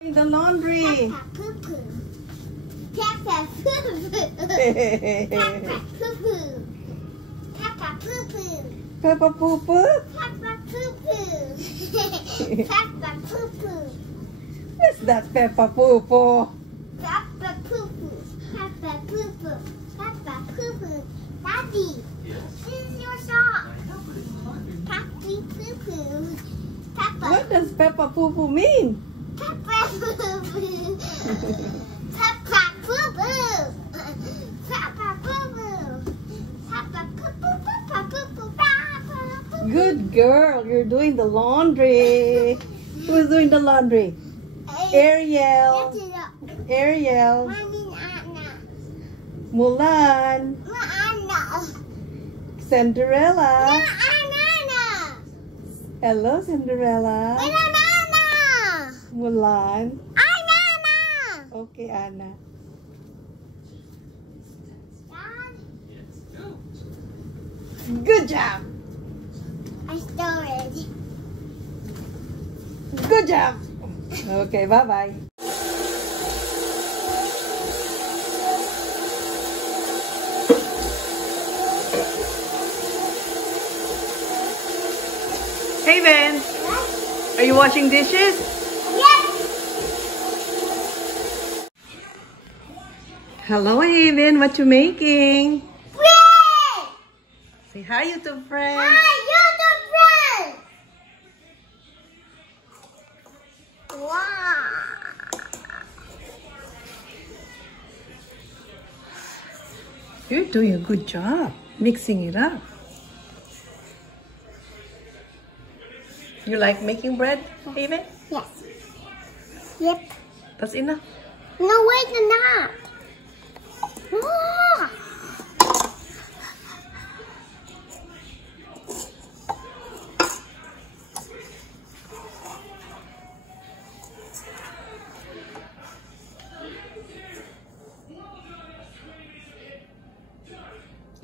The laundry. Peppa poo poo. Peppa poo poo. Peppa poo poo. Peppa poo poo. Peppa poo poo. Peppa poo poo. What's that Peppa poo poo? Peppa poo poo. Peppa poo poo. Peppa poo poo. Daddy, this is your song. Peppa poo poo. Peppa. What does Peppa poo poo mean? Peppa poo poo. Peppa poo poo. Peppa poo poo. Peppa poo poo. Peppa poo poo. Peppa poo. Good girl, you're doing the laundry. Who's doing the laundry? Ariel. Ariel. Mulan. Cinderella. Hello, Cinderella. Mulan. Okay, Anna. Good job. I stole it. Good job. Okay, bye-bye. Hey, Ben. Are you washing dishes? Yes. Hello, Haven. What you making? Bread. Say hi, YouTube friends. Hi, YouTube friends. Wow. You're doing a good job mixing it up. You like making bread, Haven? Yes. Yep. That's enough. No, wait, not. Ah.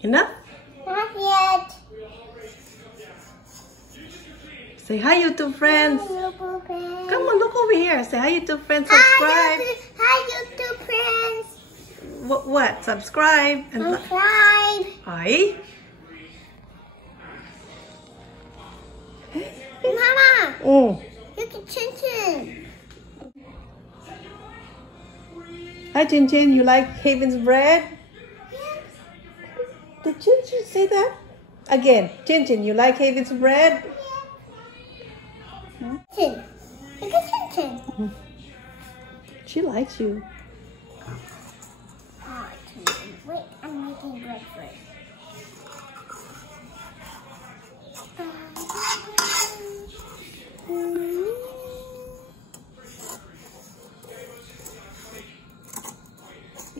Enough? Not yet. Say hi, YouTube friends. YouTube friends. Come on, look over here. Say hi, YouTube friends. Subscribe. Hi, YouTube friends. What? Subscribe. And Subscribe. hi. Mama, Oh. look at Chin Chin. Hi, Chin Chin. You like Haven's bread? Did Chin Chin say that? Again. Chin Chin, you like Haven's bread? Chin. Look at Chin Chin. She likes you. Oh, wait, I'm making bread first.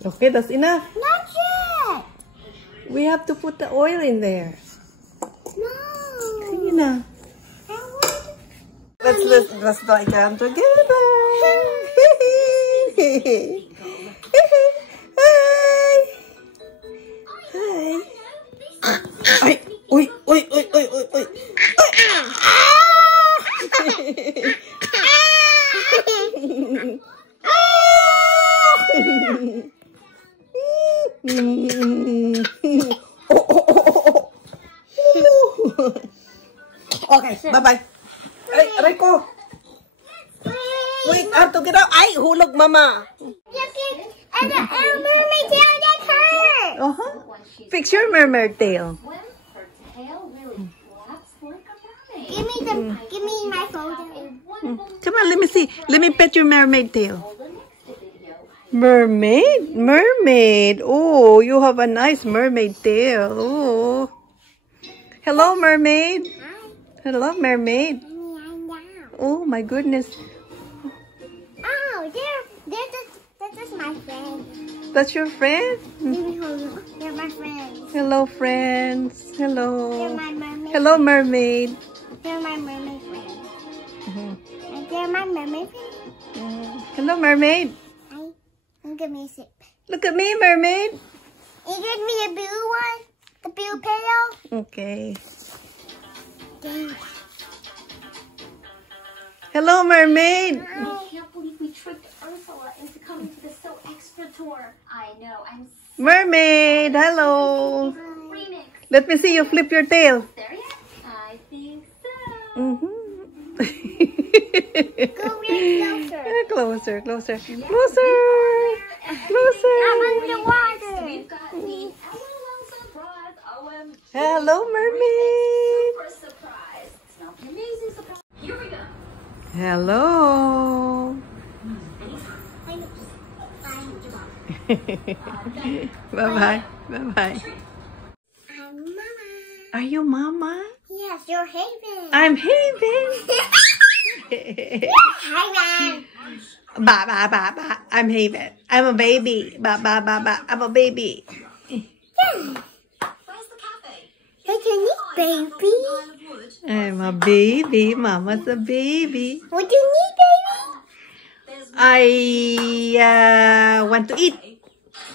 Okay, that's enough. Not yet. We have to put the oil in there. No. You know. Let's like them together. Hi. Hi. Ay, uy, uy, uy, uy, uy, uy. Okay, bye-bye. Aray ko. Wait, I have to get out. Ay, hulog, mama. And the mermaid tail that hurt. Uh-huh. Fix your mermaid tail. Give me my phone. Come on, let me see. Let me pet your mermaid tail. Mermaid? Mermaid. Oh, you have a nice mermaid tail. Oh. Hello, mermaid. Hello, mermaid. Oh, my goodness. Oh, that's just my friend. That's your friend? They're my friends. Hello, friends. They're Hello. my mermaid. Hello, mermaid. They're my mermaid friends. And they're my mermaid friends. Hello, mermaid. Give me a sip. Look at me, mermaid. You give me a blue one? The blue pillow? Okay. Dang. Hello, mermaid. Hi. Can't believe we tricked tour. I know. I'm Mermaid, hello. remix. Let me see you flip your tail. There yet? I think so. Mm-hmm. Go real closer. Closer. Closer. I'm underwater. We've got the LOL surprise. OMG. Hello, mermaid. Super surprise. It's not the amazing surprise. Here we go. Hello. Bye-bye. Bye-bye. I'm Mama. Are you Mama? Yes, you're Haven. I'm Haven. Haven. Ba. I'm Haven. I'm a baby. Ba. I'm a baby. Where's the cafe? What do you need, baby? Pile of wood. I'm a baby. Mama's a baby. What do you need, baby? There's I want to eat.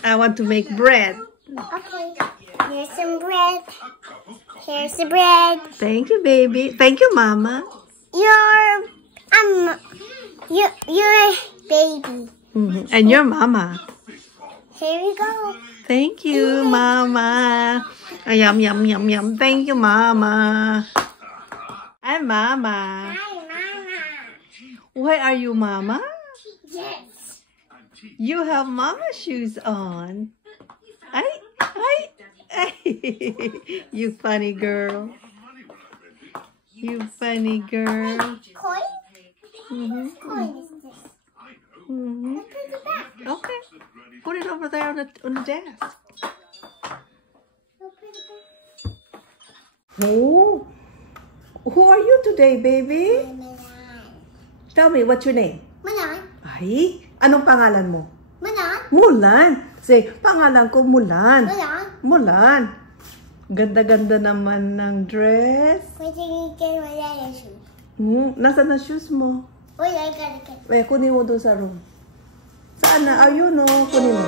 I want to make bread. Okay. Here's some bread. Here's the bread. Thank you, baby. Thank you, Mama. You're a baby. And your Mama. Here we go. Thank you, Mama. Yum. Thank you, Mama. I'm Mama. Hi, Mama. Why are you Mama? Yes. You have Mama shoes on. Hi. You funny girl. You funny girl. Coin? Mm-hmm. Coin is this. Mm-hmm. Let's put it back. Okay. Put it over there on the desk. We'll put it back. Who are you today, baby? Manan. Tell me, what's your name? Manan. Ay, anong pangalan mo? Manan. Mulan. Say, pangalan ko Mulan. Manan. Mulan. Ganda-ganda naman ng dress. Wait till you get wala yung shoes. Nasaan na shoes mo? Wala, I gotta get. Eh, kunin mo doon sa room. Saan na? Ayun, no. Kunin mo.